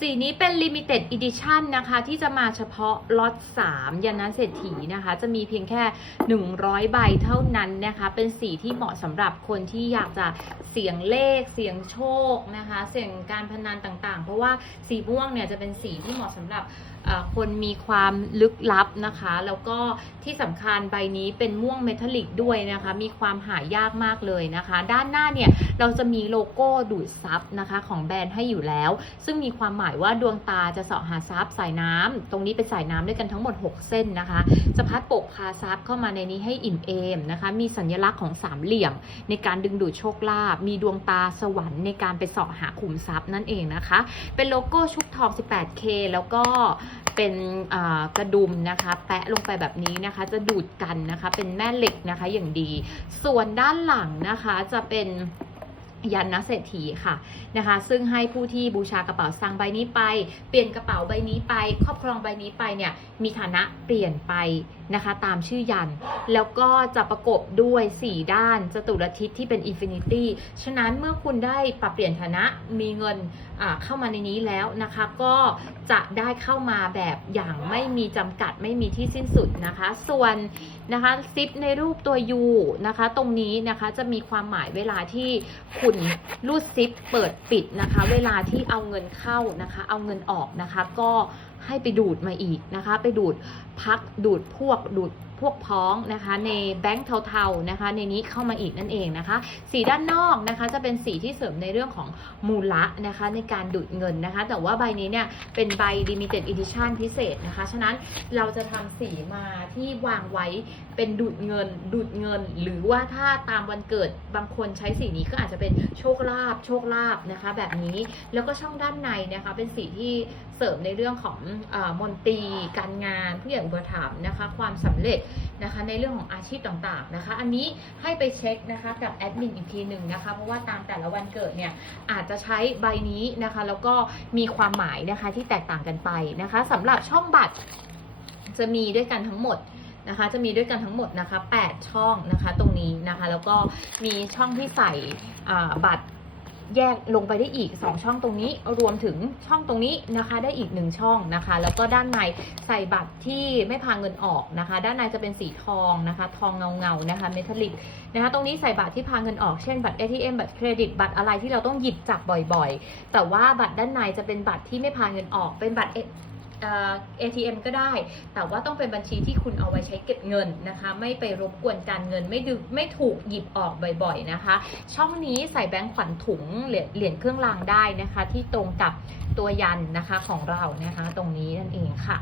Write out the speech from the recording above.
สีนี้เป็น Limited Edition นะคะ ที่จะมาเฉพาะล็อต3ยันนะเศรษฐีนะคะ จะมีเพียงแค่ 100 ใบเท่านั้นนะคะ เป็นสีที่เหมาะสำหรับคนที่อยากจะเสียงเลข เสียงโชคนะคะ เสียงการพนันต่างๆ เพราะว่าสีม่วงเนี่ยจะเป็นสีที่เหมาะสำหรับคนมีความลึกลับนะคะ แล้วก็ที่สำคัญใบนี้เป็นม่วงเมทัลลิกด้วยนะคะ มีความหายากมากเลยนะคะ ด้านหน้าเนี่ยเราจะมีโลโก้ดูดซับนะคะของแบรนด์ให้อยู่แล้ว ซึ่งมีความหมายว่าดวงตาจะเสาะหาทรัพย์สายน้ำตรงนี้เป็นสายน้ำด้วยกันทั้งหมด 6 เส้นนะคะจะพัดปกพาทรัพย์เข้ามาในนี้ให้อิ่มเอมนะคะ มีสัญลักษณ์ของสามเหลี่ยม ในการดึงดูดโชคลาภมีดวงตาสวรรค์ในการไปเสาะหาขุมทรัพย์นั่นเองนะคะ เป็นโลโก้ชุบทอง 18K แล้วก็เป็นกระดุมนะคะ แปะลงไปแบบนี้นะคะ จะดูดกันนะคะ เป็นแม่เหล็กนะคะอย่างดี ส่วนด้านหลังนะคะจะเป็นยันนะเศรษฐีค่ะนะคะ ซึ่งให้ผู้ที่บูชากระเป๋าสตางค์ใบนี้ไป เปลี่ยนกระเป๋าใบนี้ไป ครอบครองใบนี้ไปเนี่ยมีฐานะเปลี่ยนไปนะคะ ตามชื่อยัน แล้วก็จะประกบด้วย 4 ด้านจตุรทิศที่เป็นอินฟินิตี้ฉะนั้นเมื่อคุณได้ปรับเปลี่ยนฐานะมีเงินเข้ามาในนี้แล้วนะคะ ก็ จะได้เข้ามาแบบอย่างไม่มีจำกัดไม่มีที่สิ้นสุดนะคะ ส่วนนะคะซิปในรูปตัว U นะคะ ตรงนี้นะคะจะมีความหมายเวลาที่คุณรูดซิปเปิดปิดนะคะ เวลาที่เอาเงินเข้านะคะ เอาเงินออกนะคะ ก็ให้ไปดูดมาอีกนะคะ ไปดูดพักดูดพวกดูด พวกพ้องนะคะในแบงค์เทาๆนะคะ ในนี้เข้ามาอีกนั่นเองนะคะ สีด้านนอกนะคะจะเป็นสีที่เสริมในเรื่องของมูละนะคะในการดูดเงินนะคะ แต่ว่าใบนี้เนี่ยเป็นใบ limited edition พิเศษนะคะ ฉะนั้นเราจะทำสีมาที่วางไว้เป็นดูดเงิน ดูดเงิน หรือว่าถ้าตามวันเกิดบางคนใช้สีนี้ก็อาจจะเป็นโชคลาภโชคลาภนะคะ แบบนี้แล้วก็ช่องด้านในนะคะเป็นสีที่เสริมในเรื่องของออมนตรีการงานผู้ใหญ่อุปถัมภ์นะคะ ความสำเร็จนะคะ ในเรื่องของอาชีพต่างๆนะคะ อันนี้ให้ไปเช็คนะคะกับแอดมินอีกทีหนึ่งนะคะ เพราะว่าตามแต่ละวันเกิดเนี่ยอาจจะใช้ใบนี้นะคะ แล้วก็มีความหมายนะคะที่แตกต่างกันไปนะคะสำหรับช่องบัตรจะมีด้วยกันทั้งหมดนะคะจะมีด้วยกันทั้งหมดนะคะ 8 ช่องนะคะตรงนี้นะคะ แล้วก็มีช่องที่ใส่บัตร แยกลงไปได้อีก 2 ช่องตรงนี้รวมถึงช่องตรงนี้นะคะ ได้อีก 1 ช่องนะคะ แล้วก็ด้านในใส่บัตรที่ไม่พาเงินออกนะคะ ด้านในจะเป็นสีทองนะคะ ทองเงาเงานะคะเมทัลลิกนะคะ ตรงนี้ใส่บัตรที่พาเงินออกเช่นบัตร ATM บัตรเครดิตบัตรอะไรที่เราต้องหยิบจับบ่อยๆ แต่ว่าบัตรด้านในจะเป็นบัตรที่ไม่พาเงินออกเป็นบัตรเอ ATM ก็ได้ แต่ว่าต้องเป็นบัญชีที่คุณเอาไว้ใช้เก็บเงินนะคะ ไม่ไปรบกวนการเงินไม่ดึไม่ถูกหยิบออกบ่อยๆนะคะ ช่องนี้ใส่แบงค์ขวัญถุงเหรียญเครื่องรางได้นะคะ ที่ตรงกับตัวยันนะคะของเรานะคะ ตรงนี้นั่นเองค่ะ